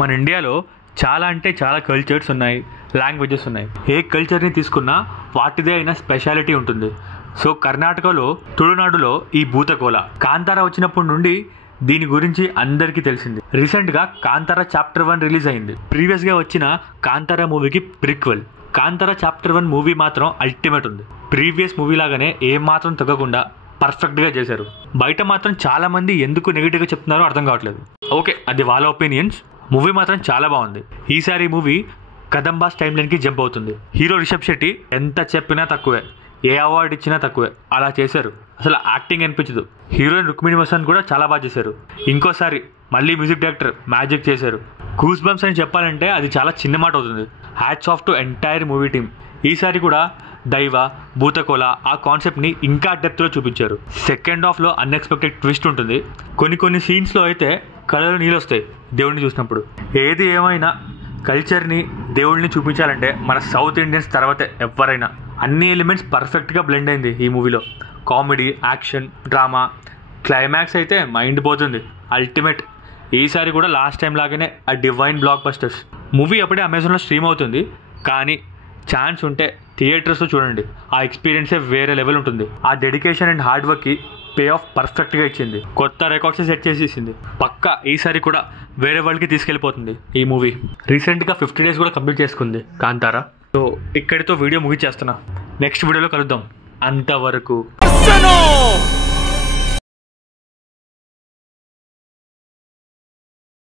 మన ఇండియాలో చాలా అంటే చాలా కల్చర్స్ ఉన్నాయి, లాంగ్వేజెస్ ఉన్నాయి. ఏ కల్చర్ని తీసుకున్నా వాటిదే అయిన స్పెషాలిటీ ఉంటుంది. సో కర్ణాటకలో తుళునాడులో ఈ భూతకోల కాంతారా వచ్చినప్పటి నుండి దీని గురించి అందరికీ తెలిసింది. రీసెంట్గా కాంతారా చాప్టర్ 1 రిలీజ్ అయింది. ప్రీవియస్గా వచ్చిన కాంతారా మూవీకి ప్రిక్వెల్. కాంతారా చాప్టర్ 1 మూవీ మాత్రం అల్టిమేట్ ఉంది. ప్రీవియస్ మూవీ లాగానే ఏమాత్రం తగ్గకుండా పర్ఫెక్ట్గా చేశారు. బయట మాత్రం చాలా మంది ఎందుకు నెగిటివ్గా చెప్తున్నారో అర్థం కావట్లేదు. ఓకే, అది వాళ్ళ ఒపీనియన్స్. మూవీ మాత్రం చాలా బాగుంది. ఈసారి మూవీ కదంబాస్ టైమ్ లైన్కి జంప్ అవుతుంది. హీరో రిషబ్ శెట్టి ఎంత చెప్పినా తక్కువే, ఏ అవార్డు ఇచ్చినా తక్కువే. అలా చేశారు, అసలు యాక్టింగ్ అనిపించదు. హీరోయిన్ రుక్మిణి వసన్ కూడా చాలా బాగా చేశారు. ఇంకోసారి మళ్ళీ మ్యూజిక్ డైరెక్టర్ మ్యాజిక్ చేశారు. గూస్ బంప్స్ అని చెప్పాలంటే అది చాలా చిన్న మాట అవుతుంది. Hats off to entire movie team. ఈసారి కూడా దైవ భూతకోల ఆ కాన్సెప్ట్ని ఇంకా డెప్త్లో చూపించారు. సెకండ్ హాఫ్లో అన్ఎక్స్పెక్టెడ్ ట్విస్ట్ ఉంటుంది. కొన్ని సీన్స్లో అయితే కళ్ళలో నీళ్ళు వస్తాయి దేవుడిని చూసినప్పుడు. ఏది ఏమైనా కల్చర్ని దేవుడిని చూపించాలంటే మన సౌత్ ఇండియన్స్ తర్వాతే ఎవరైనా. అన్ని ఎలిమెంట్స్ పర్ఫెక్ట్గా బ్లెండ్ అయింది ఈ మూవీలో. కామెడీ, యాక్షన్, డ్రామా, క్లైమాక్స్ అయితే మైండ్ పోతుంది. అల్టిమేట్. ఈసారి కూడా లాస్ట్ టైం లాగానే ఆ డివైన్ బ్లాక్ బస్టర్స్. మూవీ అప్పుడే అమెజాన్లో స్ట్రీమ్ అవుతుంది, కానీ ఛాన్స్ ఉంటే థియేటర్స్లో చూడండి. ఆ ఎక్స్పీరియన్సే వేరే లెవెల్ ఉంటుంది. ఆ డెడికేషన్ అండ్ హార్డ్ వర్క్కి పే ఆఫ్ పర్ఫెక్ట్గా ఇచ్చింది. కొత్త రికార్డ్స్ సెట్ చేసేసింది. పక్కా ఈసారి కూడా వేరే వరల్డ్కి తీసుకెళ్ళిపోతుంది ఈ మూవీ. రీసెంట్గా 50 days కూడా కంప్లీట్ చేసుకుంది కాంతారా. సో ఇక్కడితో వీడియో ముగిచేస్తున్నా. నెక్స్ట్ వీడియోలో కలుద్దాం. అంతవరకు